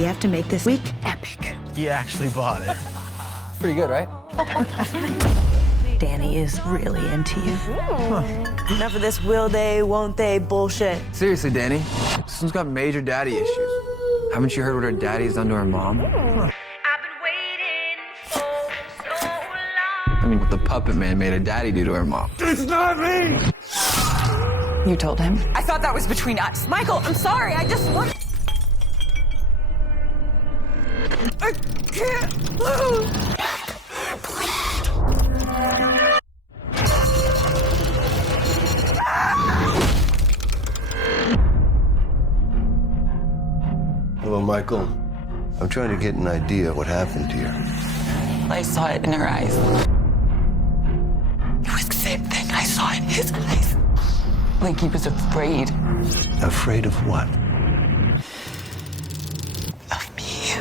We have to make this week epic. He actually bought it. Pretty good, right? Danny is really into you. Enough of this will they, won't they bullshit. Seriously, Danny, this one's got major daddy issues. Haven't you heard what her daddy's done to her mom? I mean, what the Puppetman made her daddy do to her mom. It's not me! You told him? I thought that was between us. Michael, I'm sorry, I just want... I can't lose! Hello, Michael. I'm trying to get an idea of what happened to you. I saw it in her eyes. It was the same thing I saw in his eyes. Like he was afraid. Afraid of what? Of me.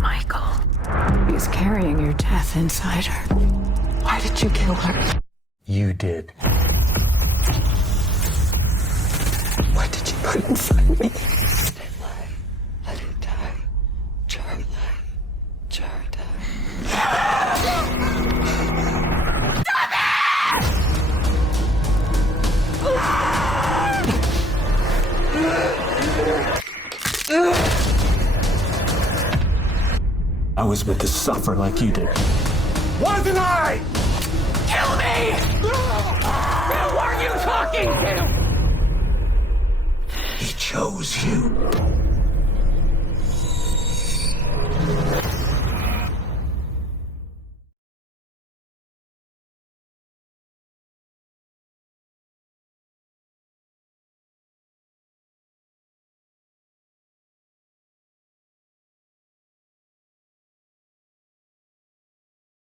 Michael, he's carrying your death inside her. Why did you kill her? You did. What did you put inside me? Let it die. Charlie. I was meant to suffer like you did. Wasn't I? Kill me! Who are you talking to? He chose you.